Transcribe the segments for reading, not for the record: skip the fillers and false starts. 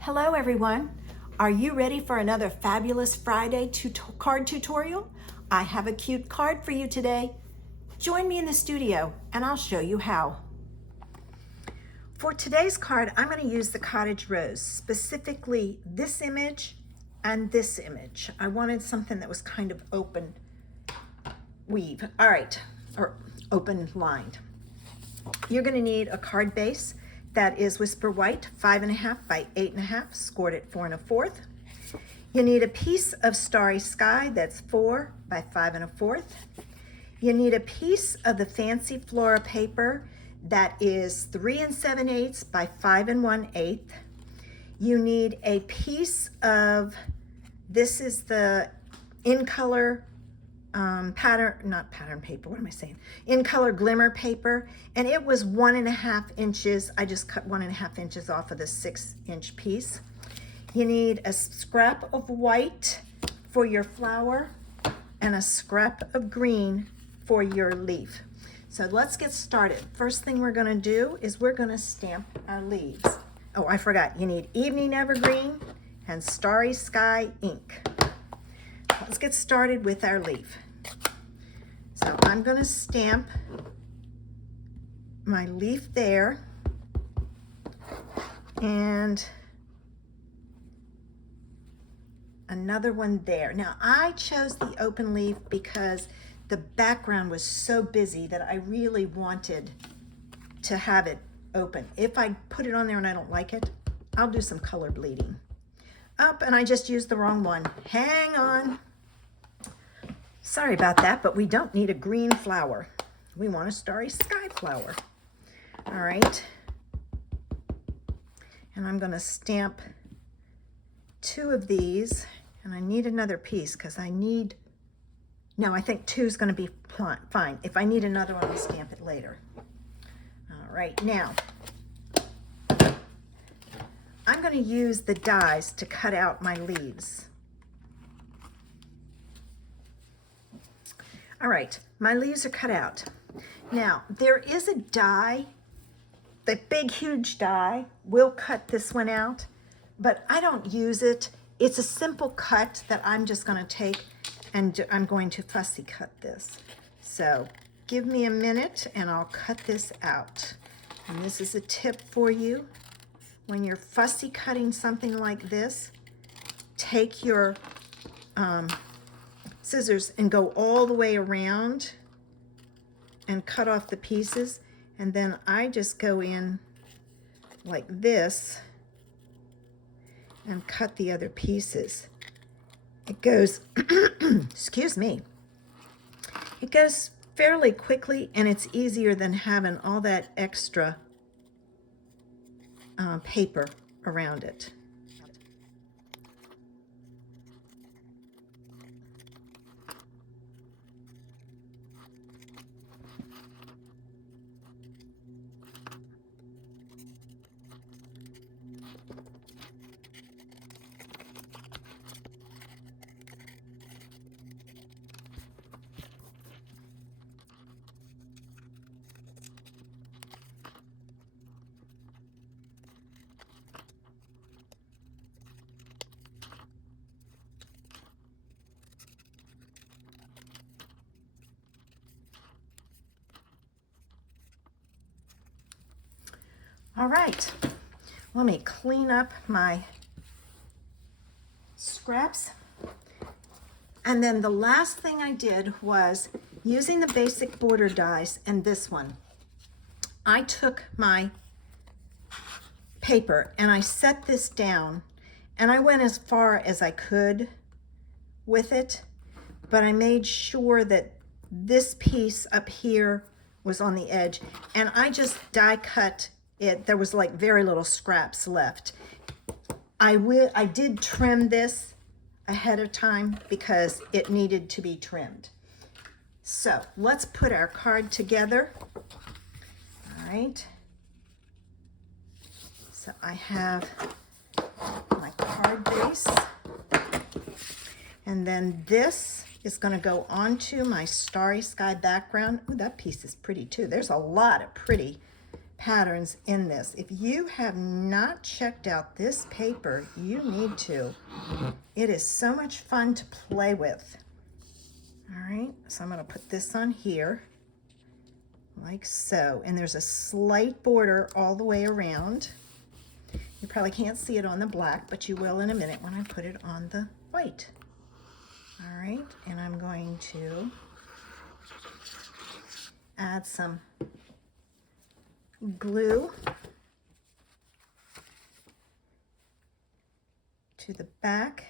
Hello everyone. Are you ready for another fabulous Friday card tutorial? I have a cute card for you today. Join me in the studio and I'll show you how. For today's card, I'm going to use the cottage rose, specifically this image and this image. I wanted something that was kind of open weave. All right, or open lined. You're going to need a card base that is Whisper White, 5.5 by 8.5, scored at 4 1/4. You need a piece of Starry Sky that's 4 by 5 1/4. You need a piece of the Fancy Flora paper that is 3 7/8 by 5 1/8. You need a piece of, this is the in color not pattern paper, what am I saying? In color glimmer paper, and it was 1.5 inches. I just cut 1.5 inches off of the 6-inch piece. You need a scrap of white for your flower and a scrap of green for your leaf. So let's get started. First thing we're gonna do is we're gonna stamp our leaves. Oh, I forgot, you need Evening Evergreen and Starry Sky ink. Let's get started with our leaf. So I'm going to stamp my leaf there and another one there. Now I chose the open leaf because the background was so busy that I really wanted to have it open. If I put it on there and I don't like it, I'll do some color bleeding. Up, and I just used the wrong one. Hang on. Sorry about that, but we don't need a green flower. We want a Starry Sky flower. All right. And I'm going to stamp 2 of these, and I need another piece because I need, no, I think 2 is going to be fine. If I need another one, I'll stamp it later. All right, now I'm going to use the dies to cut out my leaves. All right, my leaves are cut out. Now, there is a die, the big, huge die. We'll cut this one out, but I don't use it. It's a simple cut that I'm just gonna take and I'm going to fussy cut this. So give me a minute and I'll cut this out. And this is a tip for you. When you're fussy cutting something like this, take your scissors and go all the way around and cut off the pieces, and then I just go in like this and cut the other pieces. It goes excuse me, it goes fairly quickly, and it's easier than having all that extra paper around it. All right, let me clean up my scraps. And then the last thing I did was, using the basic border dies and this one, I took my paper and I set this down, and I went as far as I could with it, but I made sure that this piece up here was on the edge, and I just die cut it. There was like very little scraps left. I did trim this ahead of time because it needed to be trimmed. So let's put our card together. All right. So I have my card base, and then this is going to go onto my Starry Sky background. Ooh, that piece is pretty too. There's a lot of pretty patterns in this. If you have not checked out this paper, you need to. It is so much fun to play with. All right, so I'm going to put this on here like so, and there's a slight border all the way around. You probably can't see it on the black, but you will in a minute when I put it on the white. All right, and I'm going to add some glue to the back,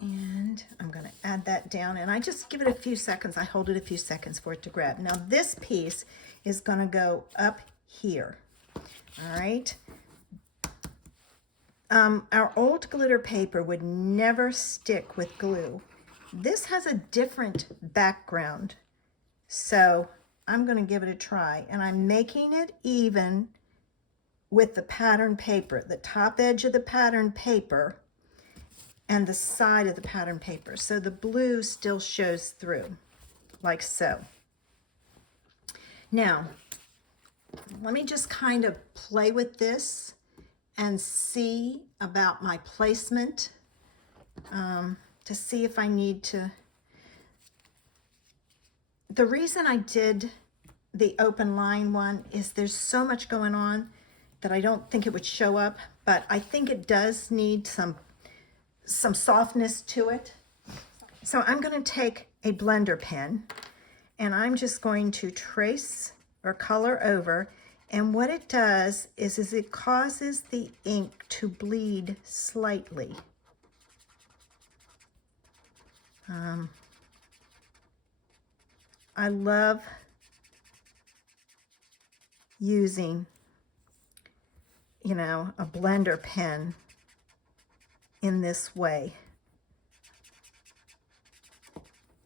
and I'm going to add that down, and I just give it a few seconds. I hold it a few seconds for it to grab. Now this piece is going to go up here. All right. Our old glitter paper would never stick with glue. This has a different background, so I'm going to give it a try, and I'm making it even with the pattern paper, the top edge of the pattern paper and the side of the pattern paper, so the blue still shows through, like so. Now, let me just kind of play with this and see about my placement, to see if I need to. The reason I did the open line one is there's so much going on that I don't think it would show up, but I think it does need some softness to it. So I'm going to take a blender pen and I'm just going to trace or color over, and what it does is it causes the ink to bleed slightly. I love using, a blender pen in this way.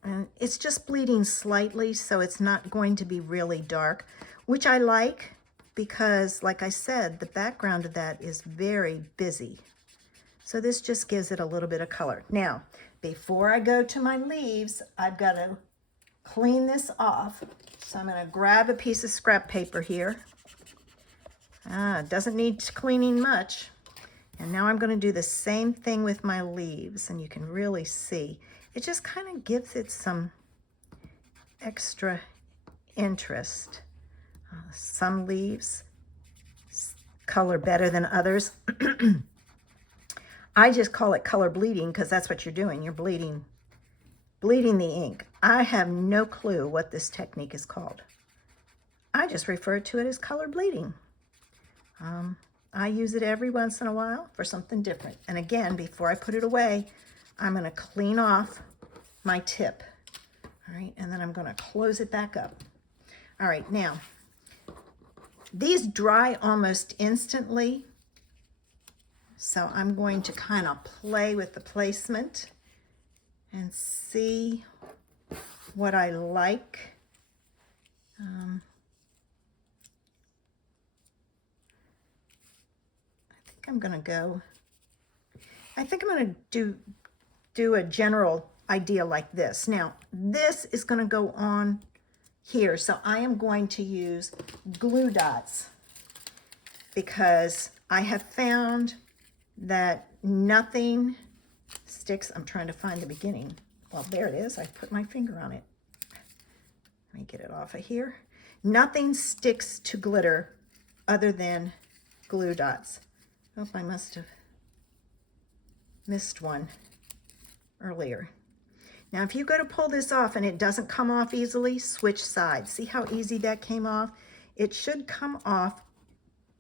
And it's just bleeding slightly, so it's not going to be really dark, which I like because, like I said, the background of that is very busy. So this just gives it a little bit of color. Now, before I go to my leaves, I've got to clean this off. So I'm going to grab a piece of scrap paper here. It doesn't need cleaning much. And now I'm going to do the same thing with my leaves, and you can really see. It just kind of gives it some extra interest. Some leaves color better than others. I just call it color bleeding because that's what you're doing. You're bleeding the ink. I have no clue what this technique is called. I just refer to it as color bleeding. I use it every once in a while for something different. And again, before I put it away, I'm going to clean off my tip. All right, and then I'm going to close it back up. All right, now, these dry almost instantly, so I'm going to kind of play with the placement and see what I like. I think I'm going to do a general idea like this. Now, this is going to go on here, so I am going to use glue dots because I have found that nothing sticks. I'm trying to find the beginning. Well, there it is. I put my finger on it. Let me get it off of here. Nothing sticks to glitter other than glue dots. Oh, I must have missed one earlier. Now, if you go to pull this off and it doesn't come off easily, switch sides. See how easy that came off? It should come off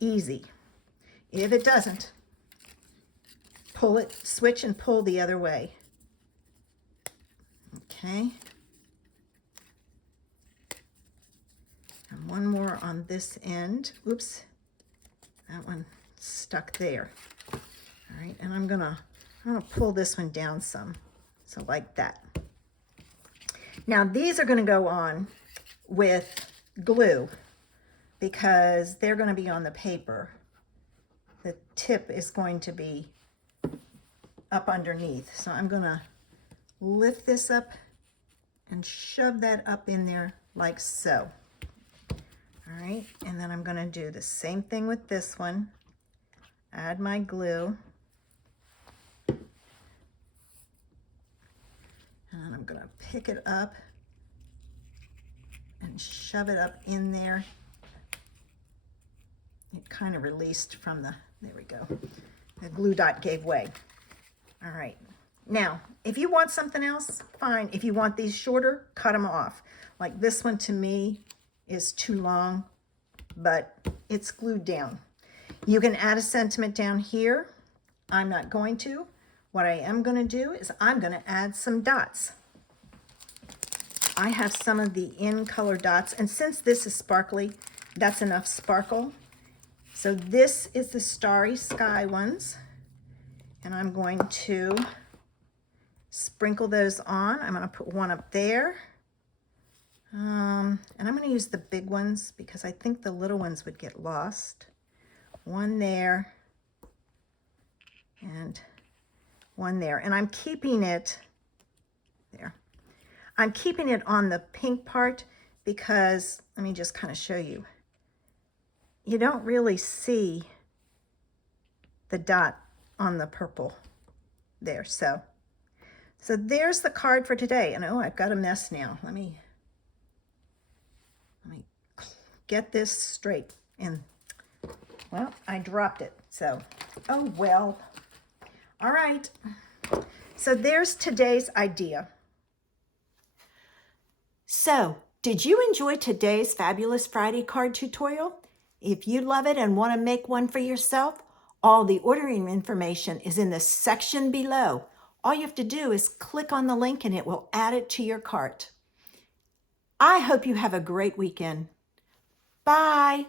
easy. If it doesn't, pull it, switch and pull the other way. Okay. And one more on this end. Oops, that one stuck there. All right, and I'm gonna pull this one down some, so like that. Now these are gonna go on with glue because they're gonna be on the paper. The tip is going to be up underneath. So I'm gonna lift this up and shove that up in there like so. All right, and then I'm gonna do the same thing with this one. Add my glue. And I'm gonna pick it up and shove it up in there. It kind of released from the, there we go. The glue dot gave way. All right. Now, if you want something else, fine. If you want these shorter, cut them off. Like this one to me is too long, but it's glued down. You can add a sentiment down here. I'm not going to. What I am going to do is I'm going to add some dots. I have some of the in color dots, and since this is sparkly, that's enough sparkle. So this is the Starry Sky ones, and I'm going to sprinkle those on. I'm going to put one up there, and I'm going to use the big ones because I think the little ones would get lost. One there, and one there, and I'm keeping it there. I'm keeping it on the pink part because, let me just kind of show you. You don't really see the dot on the purple there. So there's the card for today. And oh, I've got a mess now. Let me get this straight. And well, I dropped it. So, oh well. All right. So there's today's idea. So, did you enjoy today's Fabulous Friday card tutorial? If you love it and want to make one for yourself, all the ordering information is in the section below. All you have to do is click on the link and it will add it to your cart. I hope you have a great weekend. Bye.